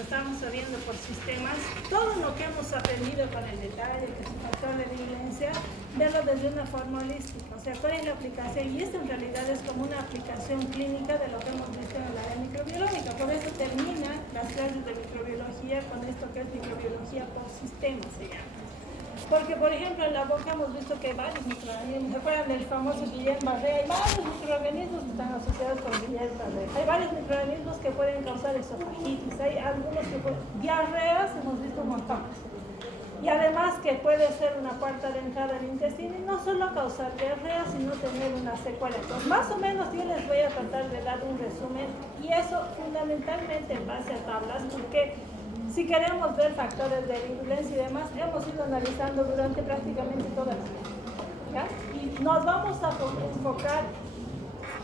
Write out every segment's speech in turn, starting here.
cuando estamos viendo por sistemas, todo lo que hemos aprendido con el detalle, que es un factor de vigilancia, verlo desde una forma holística. O sea, cuál es la aplicación, y esto en realidad es como una aplicación clínica de lo que hemos visto en el área microbiológica. Por eso termina las clases de microbiología con esto que es microbiología por sistema, se llama. Porque, por ejemplo, en la boca hemos visto que hay varios microorganismos. ¿Se acuerdan del famoso Guillain-Barré? Hay varios microorganismos que están asociados con Guillain-Barré. Hay varios microorganismos que pueden causar esofagitis. Hay algunos que pueden... Diarreas hemos visto un montón. Y además que puede ser una puerta de entrada al intestino y no solo causar diarrea, sino tener una secuela. Entonces, más o menos yo les voy a tratar de dar un resumen. Y eso fundamentalmente en base a tablas, porque si queremos ver factores de virulencia y demás, hemos ido analizando durante prácticamente toda la vida, ¿ya? Y nos vamos a enfocar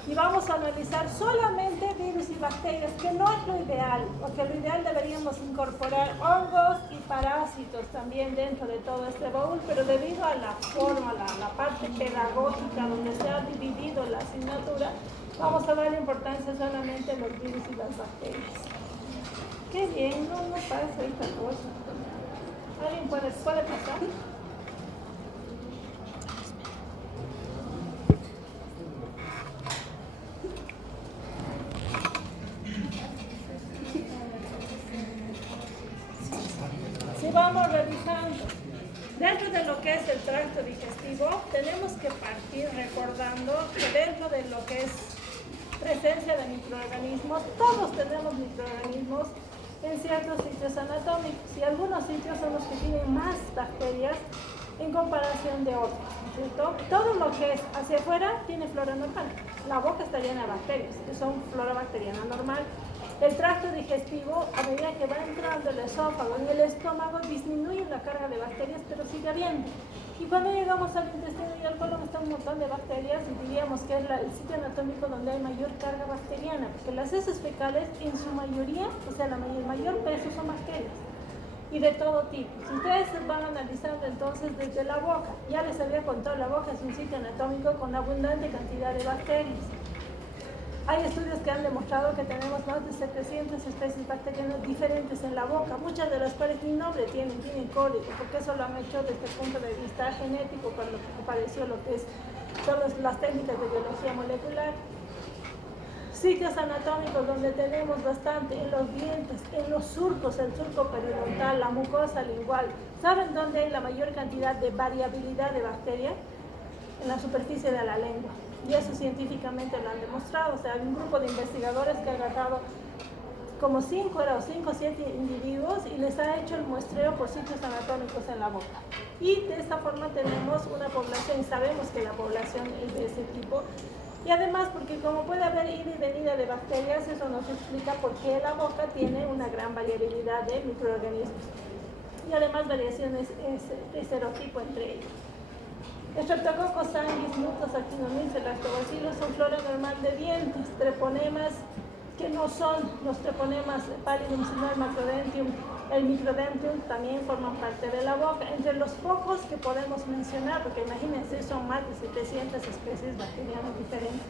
y vamos a analizar solamente virus y bacterias, que no es lo ideal, porque lo ideal deberíamos incorporar hongos y parásitos también dentro de todo este baúl, pero debido a la forma, la parte pedagógica donde se ha dividido la asignatura, vamos a dar importancia solamente a los virus y las bacterias. Qué bien, no pasa esta cosa. ¿Alguien puede pasar? Si vamos revisando, dentro de lo que es el tracto digestivo, tenemos que partir recordando que dentro de lo que es presencia de microorganismos, todos tenemos microorganismos en ciertos sitios anatómicos y algunos sitios son los que tienen más bacterias en comparación de otros, ¿cierto? Todo lo que es hacia afuera tiene flora normal. La boca está llena de bacterias, que son flora bacteriana normal. El tracto digestivo, a medida que va entrando el esófago en el estómago, disminuye la carga de bacterias, pero sigue habiendo. Y cuando llegamos al intestino y al colon está un montón de bacterias y diríamos que es el sitio anatómico donde hay mayor carga bacteriana, porque las heces fecales en su mayoría, o sea, el mayor peso son bacterias y de todo tipo. Si ustedes van analizando entonces desde la boca, ya les había contado, la boca es un sitio anatómico con abundante cantidad de bacterias. Hay estudios que han demostrado que tenemos más de 700 especies bacterianas diferentes en la boca, muchas de las cuales ni nombre tienen código, porque eso lo han hecho desde el punto de vista genético cuando apareció lo que es todas las técnicas de biología molecular. Sitios anatómicos donde tenemos bastante, en los dientes, en los surcos, el surco periodontal, la mucosa lingual. ¿Saben dónde hay la mayor cantidad de variabilidad de bacterias? En la superficie de la lengua. Y eso científicamente lo han demostrado. O sea, hay un grupo de investigadores que ha agarrado como 5 o 7 individuos y les ha hecho el muestreo por sitios anatómicos en la boca. Y de esta forma tenemos una población, y sabemos que la población es de ese tipo. Y además, porque como puede haber ida y venida de bacterias, eso nos explica por qué la boca tiene una gran variabilidad de microorganismos. Y además variaciones de serotipo entre ellos. Streptococcus sanguis, Mucus actinomyces, lactobacillus son flora normal de dientes, treponemas que no son los treponemas pallidum, sino el macrodentium, el microdentium también forman parte de la boca, entre los pocos que podemos mencionar, porque imagínense, son más de 700 especies bacterianas diferentes.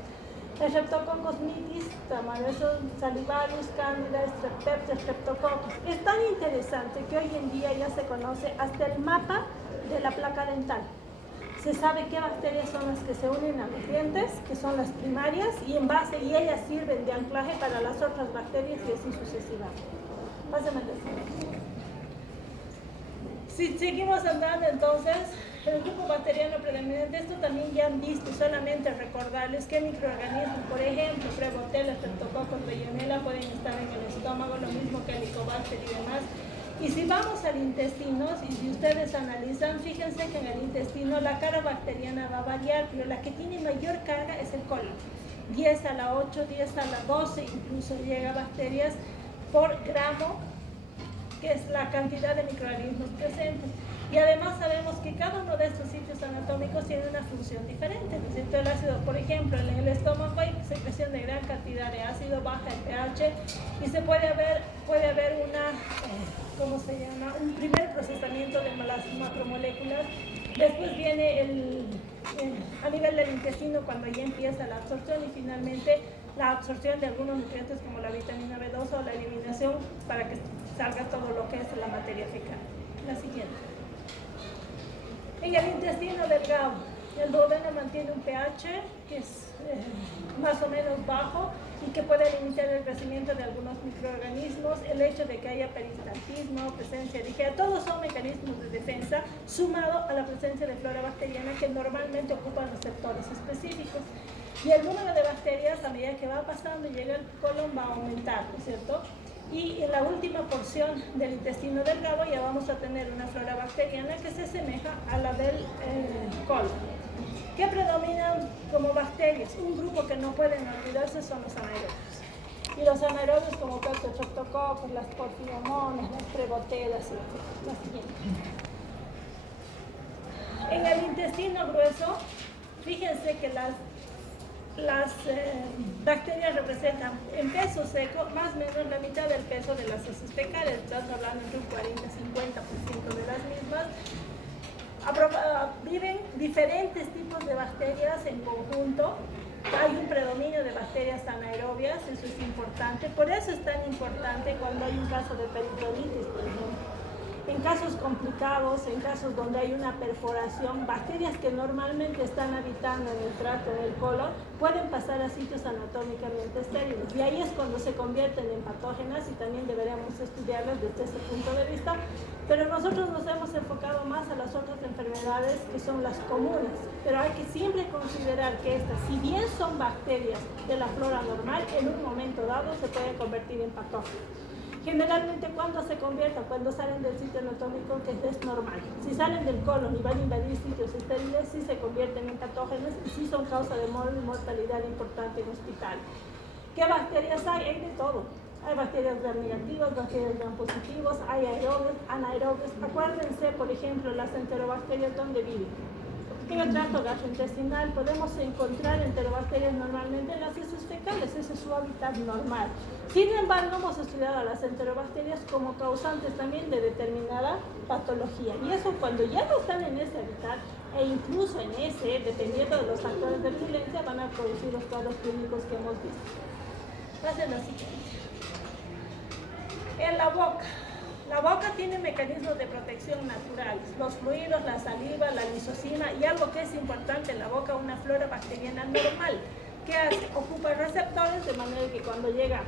Streptococcus mitis, Tamareso salivarius, Candida, Streptoptes, Streptococcus. Es tan interesante que hoy en día ya se conoce hasta el mapa de la placa dental. Se sabe qué bacterias son las que se unen a los dientes, que son las primarias, y ellas sirven de anclaje para las otras bacterias y así sucesivamente. Pásame el deseo. Si seguimos andando, entonces, el grupo bacteriano predominante, esto también ya han visto, solamente recordarles qué microorganismos, por ejemplo, Prevotella, Streptococcus, Legionella, pueden estar en el estómago, lo mismo que Helicobacter y demás. Y si vamos al intestino, y si ustedes analizan, fíjense que en el intestino la carga bacteriana va a variar, pero la que tiene mayor carga es el colon. 10 a la 8, 10 a la 12 incluso llega bacterias por gramo, que es la cantidad de microorganismos presentes. Y además sabemos que cada uno de estos sitios anatómicos tiene una función diferente. ¿No? El ácido, por ejemplo, en el estómago hay secreción de gran cantidad de ácido, baja el pH, y se puede haber una, ¿cómo se llama? Un primer procesamiento de las macromoléculas. Después viene a nivel del intestino cuando ya empieza la absorción y finalmente la absorción de algunos nutrientes como la vitamina B2 o la eliminación para que salga todo lo que es la materia fecal. La siguiente. En el intestino delgado, el duodeno mantiene un pH que es más o menos bajo y que puede limitar el crecimiento de algunos microorganismos, el hecho de que haya peristaltismo, presencia de IgE, todos son mecanismos de defensa sumado a la presencia de flora bacteriana que normalmente ocupan los sectores específicos. Y el número de bacterias a medida que va pasando y llega al colon va a aumentar, ¿no es cierto? Y en la última porción del intestino delgado ya vamos a tener una flora bacteriana que se asemeja a la del colon. ¿Qué predominan como bacterias? Un grupo que no pueden olvidarse son los anaerobios. Y los anaerobios como Streptococcus, las porfiromonas, las preboteras, etc. La siguiente. En el intestino grueso, fíjense que las bacterias representan en peso seco más o menos la mitad del peso de las heces fecales, estamos hablando entre un 40 y 50% de las mismas. Viven diferentes tipos de bacterias en conjunto. Hay un predominio de bacterias anaerobias, eso es importante. Por eso es tan importante cuando hay un caso de peritonitis, por ejemplo. En casos complicados, en casos donde hay una perforación, bacterias que normalmente están habitando en el tracto del colon pueden pasar a sitios anatómicamente estériles. Y ahí es cuando se convierten en patógenas y también deberíamos estudiarlas desde ese punto de vista. Pero nosotros nos hemos enfocado más a las otras enfermedades que son las comunes. Pero hay que siempre considerar que estas, si bien son bacterias de la flora normal, en un momento dado se pueden convertir en patógenos. Generalmente, ¿cuándo se convierten? Cuando salen del sitio anatómico, que es normal. Si salen del colon y van a invadir sitios estériles, sí se convierten en patógenos y sí son causa de mortalidad importante en hospital. ¿Qué bacterias hay? Hay de todo. Hay bacterias gram negativas, bacterias gram positivos, hay aerobios, anaerobios. Acuérdense, por ejemplo, las enterobacterias, ¿dónde viven? En el tracto gastrointestinal podemos encontrar enterobacterias normalmente en las heces fecales, ese es su hábitat normal. Sin embargo, hemos estudiado a las enterobacterias como causantes también de determinada patología. Y eso cuando ya no están en ese hábitat, e incluso en ese, dependiendo de los factores de virulencia, van a producir los cuadros clínicos que hemos visto. Pasen la siguiente. En la boca. La boca tiene mecanismos de protección naturales, los fluidos, la saliva, la lisocima y algo que es importante en la boca, una flora bacteriana normal. ¿Qué hace? Ocupa receptores de manera que cuando llega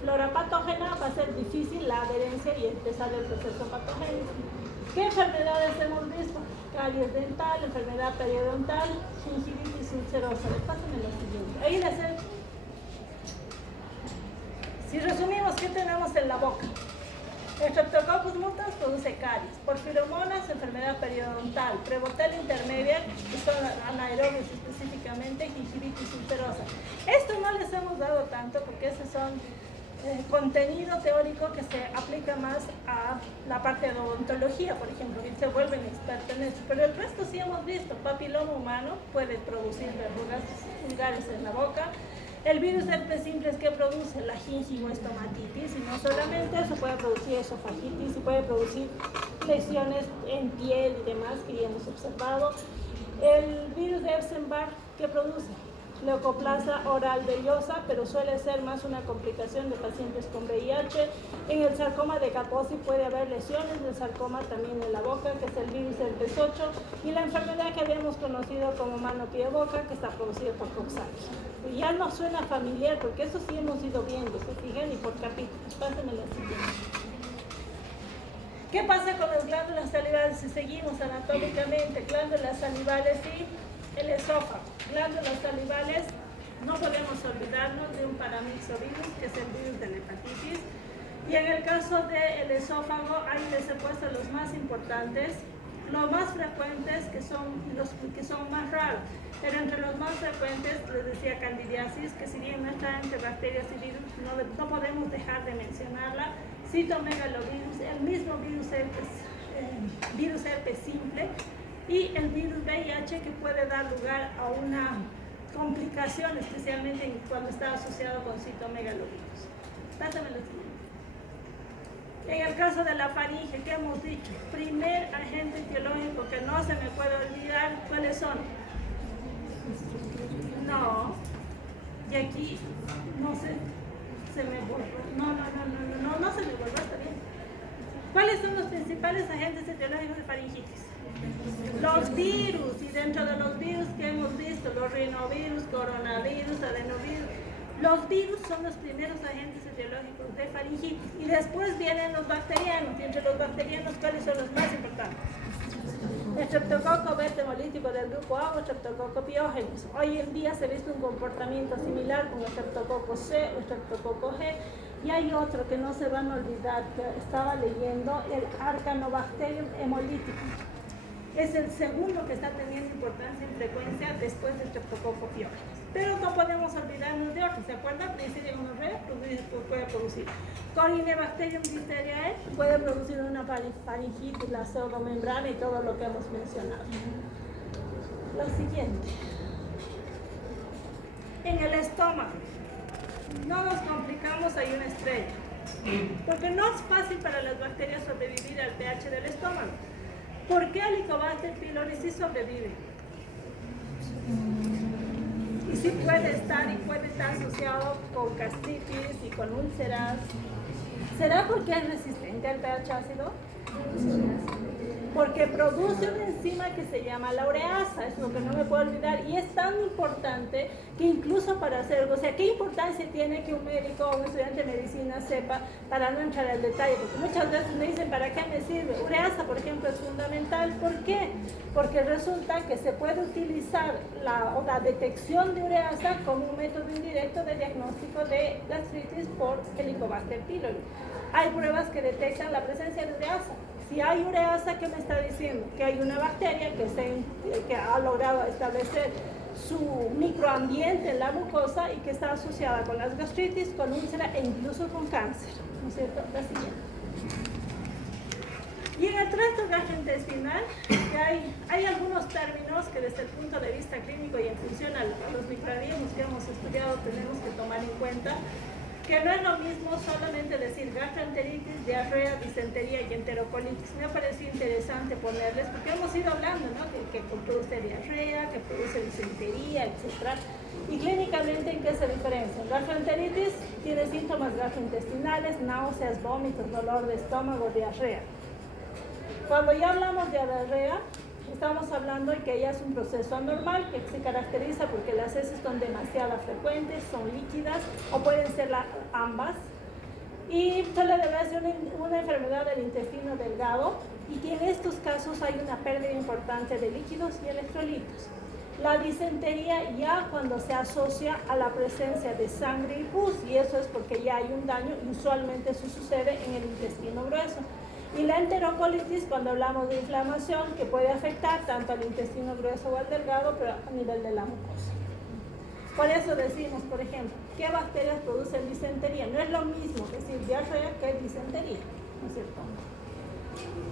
flora patógena va a ser difícil la adherencia y empezar el proceso patogénico. ¿Qué enfermedades hemos visto? Caries dental, enfermedad periodontal, gingivitis ulcerosa. Pásenme lo siguiente. Ahí les Si resumimos, ¿qué tenemos en la boca? Streptococcus mutans produce caries, porfiromonas, enfermedad periodontal, Prevotella intermedia, que son anaerobios específicamente, gingivitis ulcerosa. Esto no les hemos dado tanto porque esos son contenido teórico que se aplica más a la parte de odontología, por ejemplo, y se vuelven expertos en esto. Pero el resto sí hemos visto, papiloma humano puede producir verrugas vulgares en la boca. El virus herpes simplex que produce la gingivoestomatitis, y no solamente eso, puede producir esofagitis y puede producir lesiones en piel y demás que ya hemos observado. El virus de Epstein-Barr que produce leucoplasia oral vellosa, pero suele ser más una complicación de pacientes con VIH. En el sarcoma de Kaposi puede haber lesiones del sarcoma también en la boca, que es el virus herpes 8, y la enfermedad que habíamos conocido como mano-pie-boca, que está producida por Coxsackie. Y ya nos suena familiar, porque eso sí hemos ido viendo, se fijan, y por capítulos. Pásenme la siguiente. ¿Qué pasa con las glándulas salivales? Si seguimos anatómicamente, glándulas salivales y el esófago. Glándulas salivales, no podemos olvidarnos de un paramyxovirus, que es el virus de la hepatitis. Y en el caso del esófago, ahí les he puesto los más importantes, los más frecuentes, que son los que son más raros. Pero entre los más frecuentes, les decía candidiasis, que si bien no está entre bacterias y virus, no podemos dejar de mencionarla. Citomegalovirus, el mismo virus herpes simple, y el virus VIH, que puede dar lugar a una complicación, especialmente cuando está asociado con citomegalovirus. Pásame lo siguiente. En el caso de la faringe, ¿qué hemos dicho? Primer agente etiológico que no se me puede olvidar, ¿cuáles son? No, y aquí no se me borró. No se me borró, está bien. ¿Cuáles son los principales agentes etiológicos de faringitis? Los virus, y dentro de los virus que hemos visto, los rinovirus, coronavirus, adenovirus, los virus son los primeros agentes etiológicos de faringitis y después vienen los bacterianos, y entre los bacterianos, ¿cuáles son los más importantes? El Streptococcus beta hemolítico del grupo A o Streptococcus pyogenes. Hoy en día se ha visto un comportamiento similar con el Streptococcus C o Streptococcus G, y hay otro que no se van a olvidar, que estaba leyendo, el Arcanobacterium hemolyticum. Es el segundo que está teniendo importancia en frecuencia después del Streptococcus pyogenes. Pero no podemos olvidarnos de otros, ¿se acuerdan? Neisseria gonorrhea puede producir. Corynebacterium difteriae puede producir una faringitis, la pseudomembrana y todo lo que hemos mencionado. Lo siguiente. En el estómago. No nos complicamos, hay una estrella. Porque no es fácil para las bacterias sobrevivir al pH del estómago. ¿Por qué Helicobacter pylori sí sobrevive? Y sí puede estar asociado con gastritis y con úlceras. ¿Será porque es resistente al pH ácido? Porque produce una enzima que se llama la ureasa, es lo que no me puedo olvidar, y es tan importante que incluso para hacer, o sea, ¿qué importancia tiene que un médico o un estudiante de medicina sepa, para no entrar al detalle? Porque muchas veces me dicen, ¿para qué me sirve? Ureasa, por ejemplo, es fundamental. ¿Por qué? Porque resulta que se puede utilizar la detección de ureasa como un método indirecto de diagnóstico de gastritis por Helicobacter pylori. Hay pruebas que detectan la presencia de ureasa. Si hay ureasa, ¿qué me está diciendo? Que hay una bacteria que ha logrado establecer su microambiente en la mucosa y que está asociada con las gastritis, con úlcera e incluso con cáncer, ¿no es cierto? La siguiente. Y en el tracto gastrointestinal, que hay algunos términos que desde el punto de vista clínico y en función a los microorganismos que hemos estudiado tenemos que tomar en cuenta, que no es lo mismo solamente decir gastroenteritis, diarrea, disentería y enterocolitis. Me ha parecido interesante ponerles, porque hemos ido hablando, ¿no? que produce diarrea, que produce disentería, etc. Y clínicamente, ¿en qué se diferencia? Gastroenteritis tiene síntomas gastrointestinales, náuseas, vómitos, dolor de estómago, diarrea. Cuando ya hablamos de diarrea, estamos hablando de que ella es un proceso anormal que se caracteriza porque las heces son demasiado frecuentes, son líquidas o pueden ser ambas, y se le debe hacer una enfermedad del intestino delgado, y que en estos casos hay una pérdida importante de líquidos y electrolitos. La disentería ya cuando se asocia a la presencia de sangre y pus, y eso es porque ya hay un daño, y usualmente eso sucede en el intestino grueso. Y la enterocolitis, cuando hablamos de inflamación, que puede afectar tanto al intestino grueso o al delgado, pero a nivel de la mucosa. Por eso decimos, por ejemplo, ¿qué bacterias producen disentería? No es lo mismo decir diarrea que disentería, ¿no es cierto?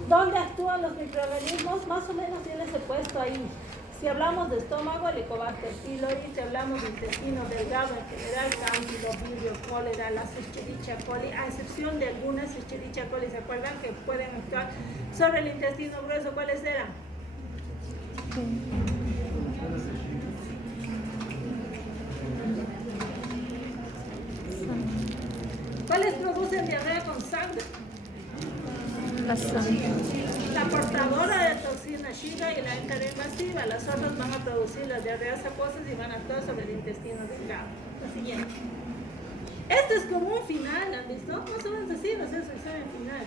¿Dónde actúan los microorganismos? Más o menos tienes el puesto ahí. Si hablamos de estómago, Helicobacter pylori. Si hablamos de intestino delgado en general, Cándida, Vibrio, cólera, la Escherichia coli, a excepción de algunas Escherichia coli, ¿se acuerdan? Que pueden actuar sobre el intestino grueso. ¿Cuáles eran? ¿Cuáles producen diarrea con sangre? La portadora de toxina Shiga y la enteroinvasiva. Las otras van a producir las diarreas acuosas y van a actuar sobre el intestino delgado. La siguiente. Esto es como un final, ¿han visto? Más o menos así, no sé si es el final.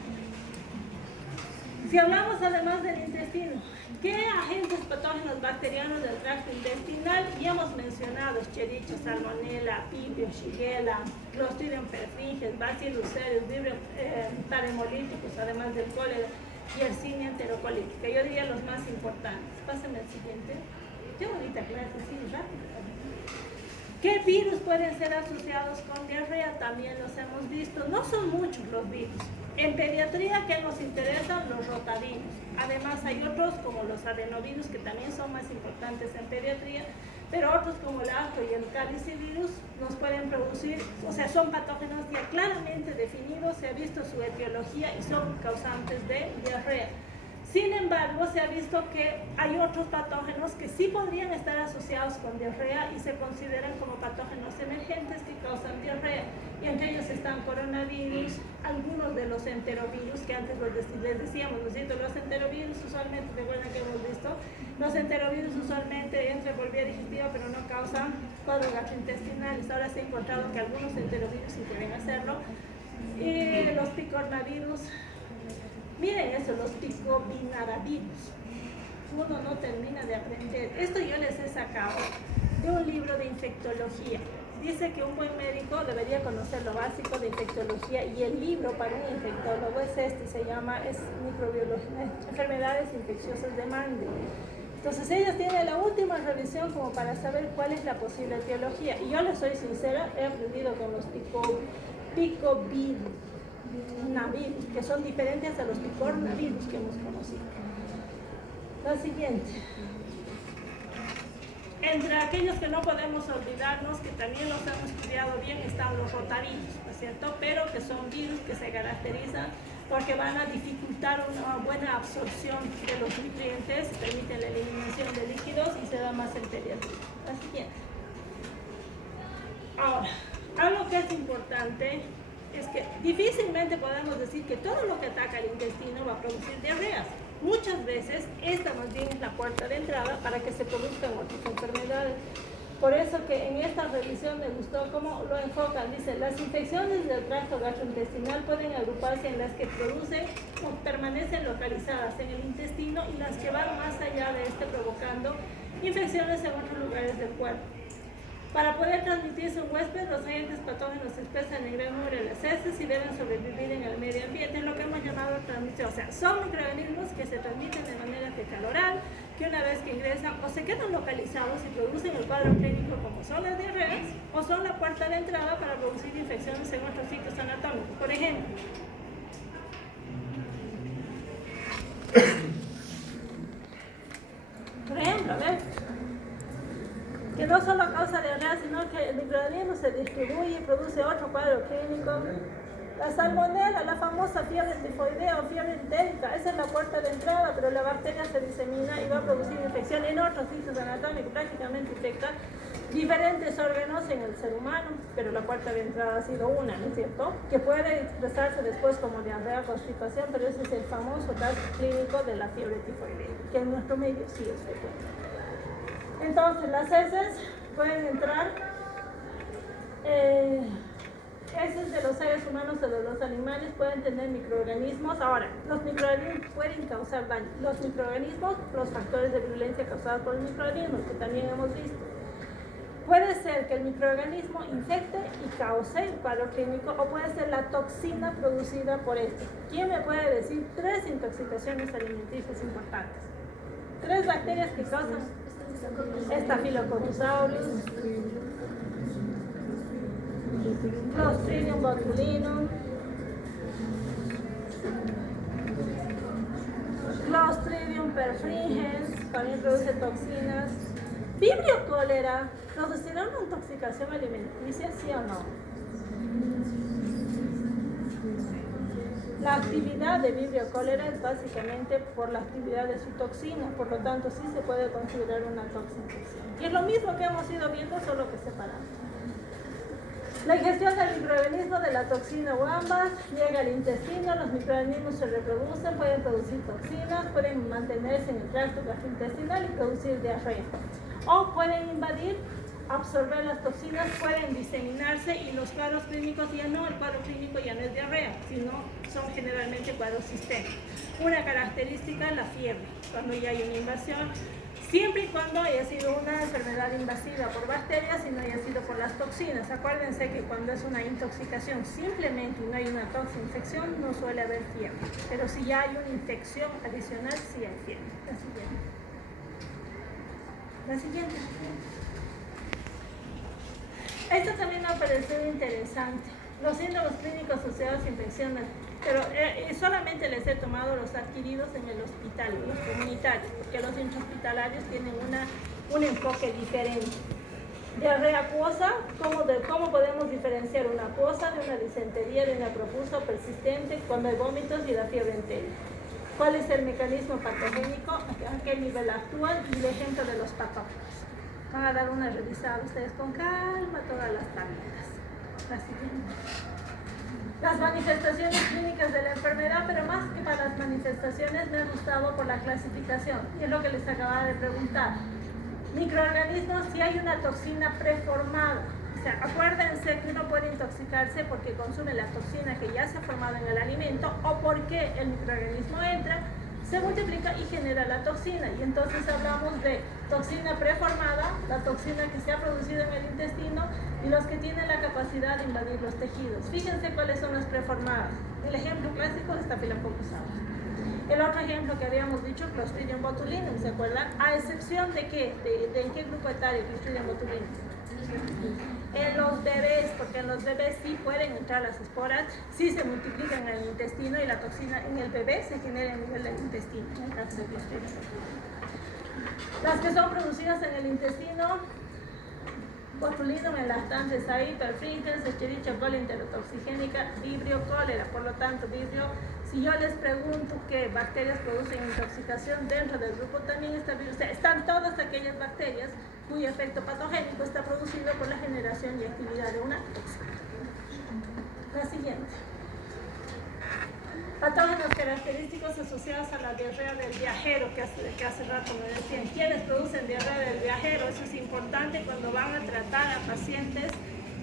Si hablamos además del intestino, ¿qué agentes patógenos bacterianos del tracto intestinal? Ya hemos mencionado Escherichia, Salmonella, Vibrio, Shigella, Clostridium perfringens, Bacillus cereus, Vibrio parahemolíticos, además del cólera, y Yersinia enterocolítica. Yo diría los más importantes. Pásenme el siguiente. Qué bonita clase, sí, rápido. ¿Qué virus pueden ser asociados con diarrea? También los hemos visto. No son muchos los virus. En pediatría, ¿qué nos interesan? Los rotavirus. Además, hay otros como los adenovirus, que también son más importantes en pediatría, pero otros como el afro y el calicivirus nos pueden producir, o sea, son patógenos ya claramente definidos, se ha visto su etiología y son causantes de diarrea. Sin embargo, se ha visto que hay otros patógenos que sí podrían estar asociados con diarrea y se consideran como patógenos emergentes que causan diarrea. Y entre ellos están coronavirus, algunos de los enterovirus que antes les decíamos, ¿no es cierto? Los enterovirus usualmente, recuerden que hemos visto, los enterovirus usualmente entran por vía digestiva pero no causan cuadros gastrointestinales. Ahora se ha encontrado que algunos enterovirus sí pueden hacerlo. Y los picornavirus, miren eso, los picobinaravirus. Uno no termina de aprender. Esto yo les he sacado de un libro de infectología. Dice que un buen médico debería conocer lo básico de infectología y el libro para un infectólogo es este, se llama Microbiología, Enfermedades Infecciosas de Mande. Entonces ellos tienen la última revisión como para saber cuál es la posible etiología. Y yo les soy sincera, he aprendido con los picovirus, que son diferentes a los picornavirus que hemos conocido. La siguiente. Entre aquellos que no podemos olvidarnos, que también los hemos estudiado bien, están los rotavirus, ¿no es cierto? Pero que son virus que se caracterizan porque van a dificultar una buena absorción de los nutrientes, permiten la eliminación de líquidos y se da más enteritis. La siguiente. Ahora, algo que es importante es que difícilmente podemos decir que todo lo que ataca el intestino va a producir diarreas. Muchas veces esta más bien es la puerta de entrada para que se produzcan otras enfermedades. Por eso que en esta revisión me gustó cómo lo enfocan. Dice, las infecciones del tracto gastrointestinal pueden agruparse en las que producen o permanecen localizadas en el intestino y las que van más allá de este provocando infecciones en otros lugares del cuerpo. Para poder transmitirse un huésped, los agentes patógenos se expresan en gran número de las heces y deben sobrevivir en el medio ambiente, lo que hemos llamado transmisión. O sea, son microorganismos que se transmiten de manera fecal-oral, que una vez que ingresan o se quedan localizados y producen el cuadro clínico como son las diarreas, o son la puerta de entrada para producir infecciones en otros sitios anatómicos. Por ejemplo, a ver, que no solo causa diarrea, sino que el microorganismo se distribuye y produce otro cuadro clínico. La salmonela, la famosa fiebre tifoidea o fiebre entérica, esa es la puerta de entrada, pero la bacteria se disemina y va a producir infección en otros sitios anatómicos, prácticamente infecta diferentes órganos en el ser humano, pero la puerta de entrada ha sido una, ¿no es cierto? Que puede expresarse después como diarrea, constipación, pero ese es el famoso caso clínico de la fiebre tifoidea, que en nuestro medio sí es frecuente. Entonces, las heces pueden entrar, heces de los seres humanos o de los animales pueden tener microorganismos. Ahora, los microorganismos pueden causar daño. Los microorganismos, los factores de virulencia causados por los microorganismos, que también hemos visto. Puede ser que el microorganismo infecte y cause el cuadro clínico, o puede ser la toxina producida por este. ¿Quién me puede decir 3 intoxicaciones alimenticias importantes? 3 bacterias que causan Staphylococcus aureus, Clostridium botulinum, Clostridium perfringens, también produce toxinas. Vibrio cólera, ¿producirá una intoxicación alimenticia, sí o no? La actividad de Vibrio cólera es básicamente por la actividad de su toxina, por lo tanto sí se puede considerar una toxinfección. Y es lo mismo que hemos ido viendo, solo que separado. La ingestión del microorganismo de la toxina o ambas llega al intestino, los microorganismos se reproducen, pueden producir toxinas, pueden mantenerse en el tracto gastrointestinal y producir diarrea. O pueden invadir, absorber las toxinas, pueden diseminarse y los cuadros clínicos ya no, el cuadro clínico ya no es diarrea, sino son generalmente cuadros sistémicos. Una característica, la fiebre, cuando ya hay una invasión, siempre y cuando haya sido una enfermedad invasiva por bacterias y no haya sido por las toxinas. Acuérdense que cuando es una intoxicación simplemente y no hay una toxinfección, no suele haber fiebre. Pero si ya hay una infección adicional, sí hay fiebre. La siguiente. Esto también me ha parecido interesante. Los síndromes clínicos asociados a infecciones, pero solamente les he tomado los adquiridos en el hospital, los comunitarios, porque los intrahospitalarios tienen un enfoque diferente. Diarrea acuosa, ¿cómo podemos diferenciar una acuosa de una disentería, de una profusa persistente, cuando hay vómitos y la fiebre entérica? cuál es el mecanismo patogénico, a qué nivel actúan y el ejemplo de los patógenos. Van a dar una revisada ustedes con calma todas las tablitas. La siguiente. Las manifestaciones clínicas de la enfermedad, pero más que para las manifestaciones me ha gustado por la clasificación, y es lo que les acababa de preguntar. Microorganismos, si hay una toxina preformada, o sea, acuérdense que uno puede intoxicarse porque consume la toxina que ya se ha formado en el alimento o porque el microorganismo entra, se multiplica y genera la toxina. Y entonces hablamos de toxina preformada, la toxina que se ha producido en el intestino y los que tienen la capacidad de invadir los tejidos. Fíjense cuáles son las preformadas. El ejemplo clásico es Staphylococcus aureus. El otro ejemplo que habíamos dicho, Clostridium botulinum, ¿se acuerdan? ¿A excepción de qué? ¿De en qué grupo etario Clostridium botulinum? En los bebés, porque en los bebés sí pueden entrar las esporas, sí se multiplican en el intestino y la toxina en el bebé se genera a nivel del intestino, en el caso de Clostridium botulinum. Las que son producidas en el intestino, botulinum en lactantes ahí, perfringens, Escherichia coli enterotoxigénica, Vibrio cólera. Por lo tanto, Vibrio, si yo les pregunto qué bacterias producen intoxicación dentro del grupo, también está Vibrio. O sea, están todas aquellas bacterias cuyo efecto patogénico está producido por la generación y actividad de una toxina. La siguiente. Patógenos característicos asociados a la diarrea del viajero, que hace rato me decían. ¿Quiénes producen diarrea del viajero? Eso es importante cuando van a tratar a pacientes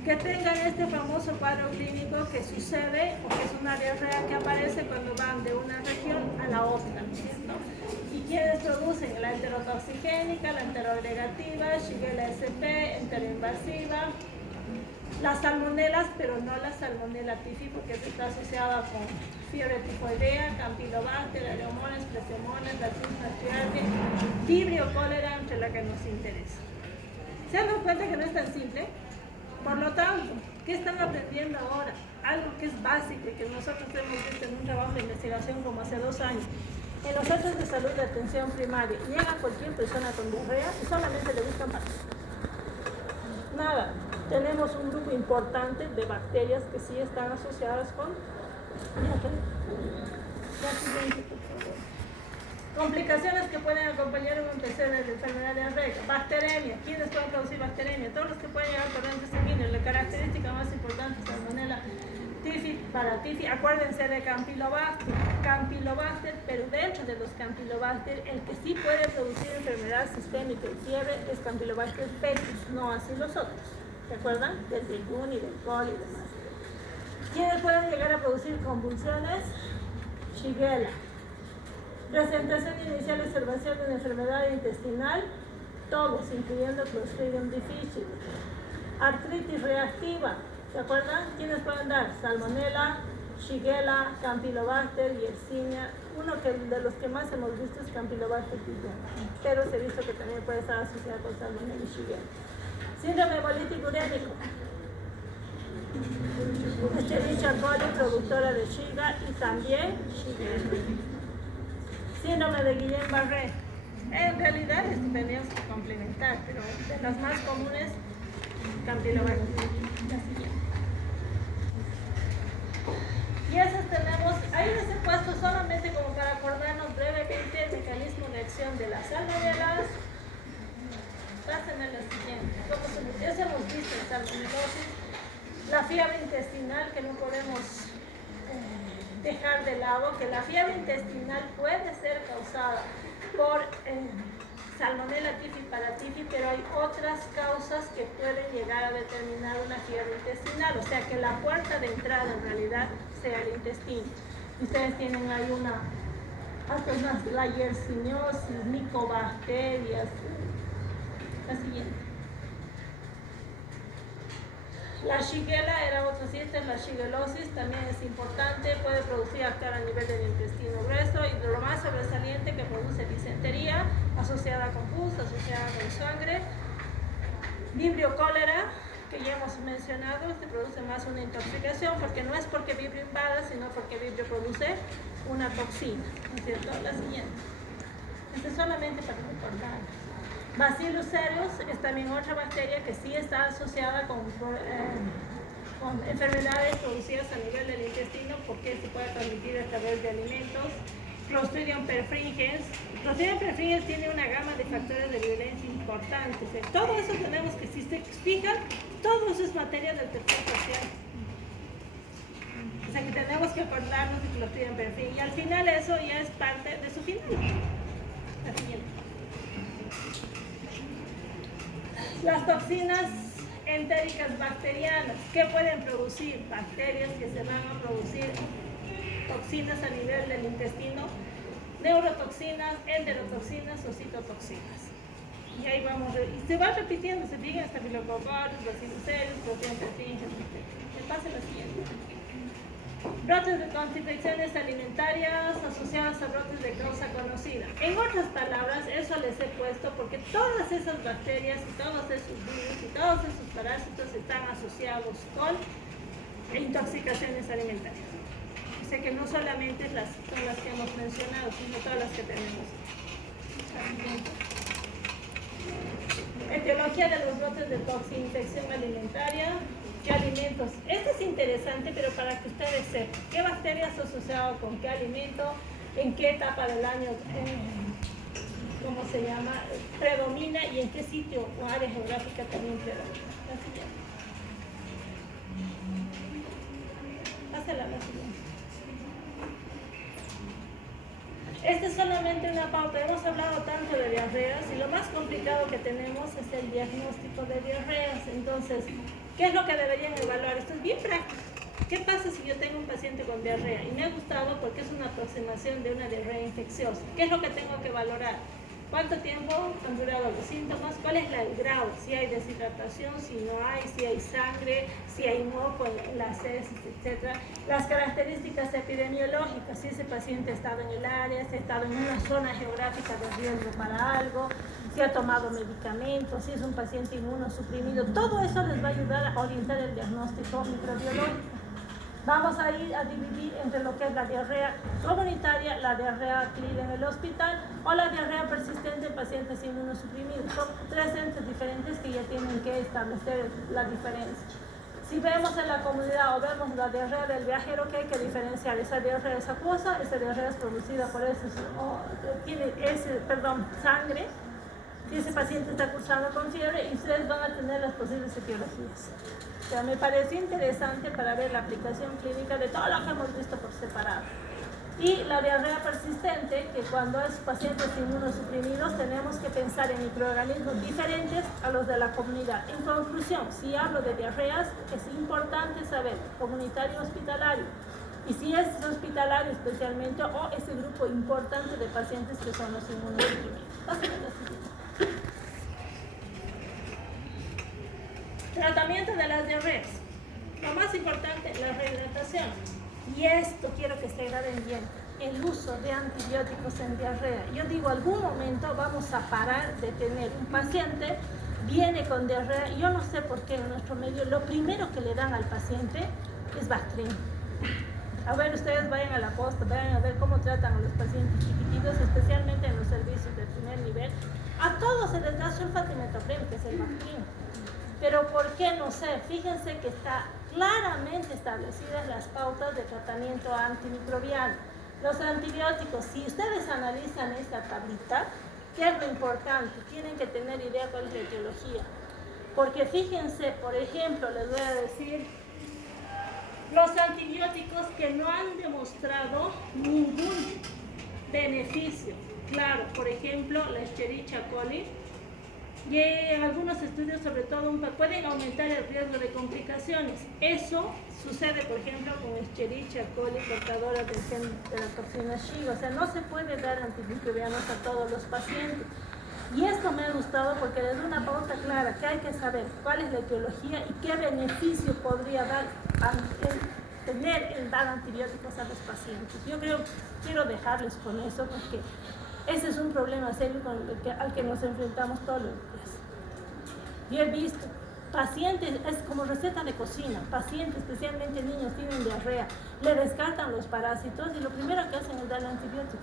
que tengan este famoso cuadro clínico que sucede, porque es una diarrea que aparece cuando van de una región a la otra, ¿no es cierto? ¿Y quiénes producen? La enterotoxigénica, la enteroagregativa, Shigella sp, enteroinvasiva, las salmonelas, pero no la salmonella typhi, porque está asociada con fiebre tifoidea, campylobacter, areomonas, plesiomonas, lactis matriarcae, vibrio cólera, entre la que nos interesa. ¿Se dan cuenta que no es tan simple? Por lo tanto, ¿qué están aprendiendo ahora? Algo que es básico y que nosotros hemos visto en un trabajo de investigación como hace 2 años. En los centros de salud de atención primaria, llega cualquier persona con diarrea y solamente le buscan bacterias. Nada. Tenemos un grupo importante de bacterias que sí están asociadas con complicaciones que pueden acompañar un antecedente de enfermedad diarreica. Bacteremia. ¿Quiénes pueden producir bacteremia? Todos los que pueden llegar por corriente sanguínea. La característica más importante es Salmonella typhi, para typhi. Acuérdense de Campylobacter, pero dentro de los Campylobacter, el que sí puede producir enfermedad sistémica y fiebre es Campylobacter petis, no así los otros. ¿Se acuerdan? Del Yeyun y del coli y demás. ¿Quiénes pueden llegar a producir convulsiones? Shigella. Presentación inicial y observación de una enfermedad intestinal, todos, incluyendo Clostridium difficile. Artritis reactiva, ¿se acuerdan? ¿Quiénes pueden dar? Salmonella, Shigella, Campylobacter, Yersinia. Uno de los que más hemos visto es Campylobacter pyogenes, pero se ha visto que también puede estar asociado con Salmonella y Shigella. Síndrome hemolítico urémico. Escherichia coli, productora de Shiga y también Shigella. Síndrome de Guillain-Barré. En realidad tenemos que complementar, pero de las más comunes, Campylobacter. Y esas tenemos, ahí les he puesto solamente como para acordarnos brevemente el mecanismo de acción de las salmonelas. Pasen a la siguiente. Ya hemos visto en salmonelosis, la fiebre intestinal que no podemos dejar de lado, que la fiebre intestinal puede ser causada por Salmonella typhi para typhi, pero hay otras causas que pueden llegar a determinar una fiebre intestinal, o sea que la puerta de entrada en realidad sea el intestino. Ustedes tienen ahí la yersiniosis, micobacterias. La siguiente. La Shigella era otra, si esta es la shigellosis, también es importante, puede producir actar a nivel del intestino grueso y lo más sobresaliente que produce disentería asociada con pus, asociada con sangre. Vibrio cólera, que ya hemos mencionado, se produce más una intoxicación porque no es porque Vibrio invada, sino porque Vibrio produce una toxina, ¿no es cierto? La siguiente. Esto es solamente para recordar. Bacillus cereus es también otra bacteria que sí está asociada con enfermedades producidas a nivel del intestino porque se puede transmitir a través de alimentos Clostridium perfringens. Clostridium perfringens tiene una gama de factores de violencia importantes. Todo eso tenemos que, si se fijan, todo eso es materia del tercer social. O sea que tenemos que acordarnos de Clostridium perfringens. Y al final eso ya es parte de su final. La siguiente. Las toxinas entéricas bacterianas. ¿Qué pueden producir? Bacterias que se van a producir toxinas a nivel del intestino, neurotoxinas, enterotoxinas o citotoxinas. Y ahí vamos, y se va repitiendo, se fijan, estafilococcus, bacillus cereus, Clostridium perfringens, etc. Me pase la siguiente. Brotes de infecciones alimentarias asociadas a brotes de causa conocida. En otras palabras, eso les he puesto porque todas esas bacterias y todos esos virus y todos esos parásitos están asociados con intoxicaciones alimentarias. O sea que no solamente son las que hemos mencionado, sino todas las que tenemos. Etiología de los brotes de toxinfección alimentaria. ¿Qué alimentos? Esto es interesante, pero para que ustedes sepan qué bacterias asociado con qué alimento, en qué etapa del año, ¿cómo se llama? Predomina y en qué sitio o área geográfica también predomina. La siguiente. Pásala la siguiente. Esta es solamente una pauta. Hemos hablado tanto de diarreas y lo más complicado que tenemos es el diagnóstico de diarreas. Entonces, ¿qué es lo que deberían evaluar? Esto es bien práctico. ¿Qué pasa si yo tengo un paciente con diarrea? Y me ha gustado porque es una aproximación de una diarrea infecciosa. ¿Qué es lo que tengo que valorar? ¿Cuánto tiempo han durado los síntomas? ¿Cuál es el grado? Si hay deshidratación, si no hay, si hay sangre, si hay moco en las heces, etc. Las características epidemiológicas, si ese paciente ha estado en el área, si ha estado en una zona geográfica de riesgo para algo, si ha tomado medicamentos, si es un paciente inmunosuprimido. Todo eso les va a ayudar a orientar el diagnóstico microbiológico. Vamos a ir a dividir entre lo que es la diarrea comunitaria, la diarrea clínica en el hospital o la diarrea persistente en pacientes inmunosuprimidos. Son tres entes diferentes que ya tienen que establecer la diferencia. Si vemos en la comunidad o vemos la diarrea del viajero, ¿qué hay que diferenciar? Esa diarrea es acuosa, esa diarrea es producida por sangre. Si ese paciente está cursando con fiebre, y ustedes van a tener las posibles etiologías. O sea, me parece interesante para ver la aplicación clínica de todo lo que hemos visto por separado. Y la diarrea persistente, que cuando es pacientes inmunosuprimidos tenemos que pensar en microorganismos diferentes a los de la comunidad. En conclusión, si hablo de diarreas, es importante saber comunitario hospitalario. Y si es hospitalario especialmente, o ese grupo importante de pacientes que son los inmunosuprimidos. Tratamiento de las diarreas. Lo más importante, la rehidratación. Y esto quiero que se graben bien. El uso de antibióticos en diarrea. Yo digo, algún momento vamos a parar de tener un paciente, viene con diarrea. Yo no sé por qué en nuestro medio lo primero que le dan al paciente es Bactrim. A ver, ustedes vayan a la posta, vayan a ver cómo tratan a los pacientes chiquititos, especialmente en los servicios de primer nivel. A todos se les da sulfatimetoprem, que es el Bactrim. Pero ¿por qué? No sé. Fíjense que está claramente establecidas las pautas de tratamiento antimicrobiano. Los antibióticos, si ustedes analizan esta tablita, ¿qué es lo importante? Tienen que tener idea cuál es la etiología. Porque fíjense, por ejemplo, les voy a decir, los antibióticos que no han demostrado ningún beneficio. Claro, por ejemplo, la Escherichia coli. Y en algunos estudios, sobre todo, pueden aumentar el riesgo de complicaciones. Eso sucede, por ejemplo, con Escherichia coli portadora del gen de la toxina Shiga. O sea, no se puede dar antimicrobianos a todos los pacientes. Y esto me ha gustado porque les da una pauta clara que hay que saber cuál es la etiología y qué beneficio podría dar tener el dar antibióticos a los pacientes. Yo quiero dejarles con eso porque ese es un problema serio al que nos enfrentamos todos los días. Yo he visto pacientes, es como receta de cocina, pacientes, especialmente niños, tienen diarrea, le descartan los parásitos y lo primero que hacen es darle antibiótico.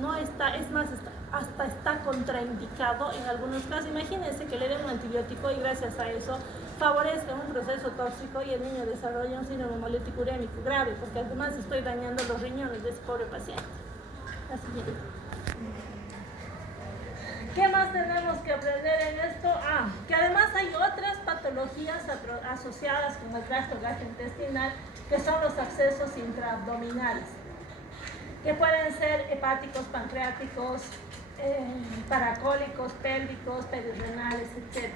No está, es más, hasta está contraindicado en algunos casos. Imagínense que le den un antibiótico y gracias a eso favorezca un proceso tóxico y el niño desarrolla un síndrome hemolítico urémico grave, porque además estoy dañando los riñones de ese pobre paciente. La siguiente. ¿Qué más tenemos que aprender en esto? Que además hay otras patologías asociadas con el tracto gastrointestinal, que son los abscesos intraabdominales, que pueden ser hepáticos, pancreáticos, paracólicos, pélvicos, perirenales, etc.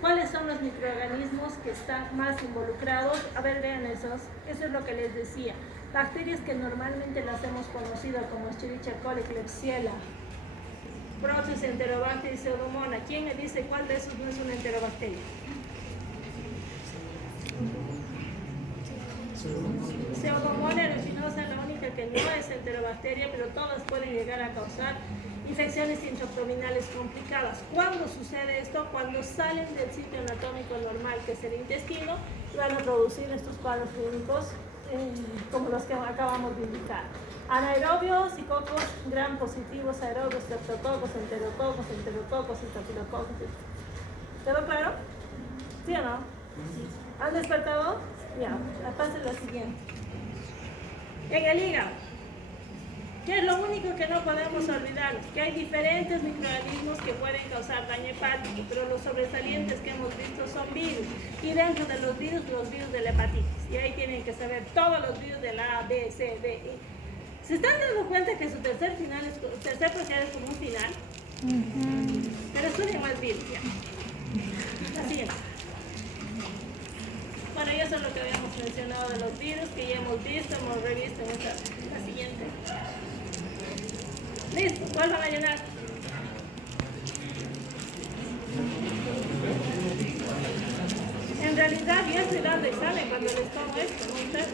¿Cuáles son los microorganismos que están más involucrados? A ver, vean esos. Eso es lo que les decía. Bacterias que normalmente las hemos conocido como Escherichia coli, Klebsiella, Proteus, Enterobacter y Pseudomonas. ¿Quién me dice cuál de esos no es una enterobacteria? Pseudomonas aeruginosa es la única que no es enterobacteria, pero todas pueden llegar a causar infecciones intraabdominales complicadas. ¿Cuándo sucede esto? Cuando salen del sitio anatómico normal, que es el intestino, y van a producir estos cuadros clínicos como los que acabamos de indicar. Anaerobios y cocos gram positivos, aerobios, streptococos, enterococos, estafilococos. ¿Quedó claro? ¿Sí o no? ¿Han despertado? Ya, pasen lo siguiente. En el hígado, ¿qué es lo único que no podemos olvidar? Que hay diferentes microorganismos que pueden causar daño hepático, pero los sobresalientes que hemos visto son virus. Y dentro de los virus de la hepatitis. Y ahí tienen que saber todos los virus de la A, B, C, D, E. ¿Se están dando cuenta que su tercer parcial es como un final? Pero estudien más virus, ya. La siguiente. Bueno, y eso es lo que habíamos mencionado de los virus, que ya hemos visto, hemos revisto en la siguiente. Listo, vuelvan a llenar. En realidad ya estoy dando examen cuando les tomo esto, ¿no ustedes?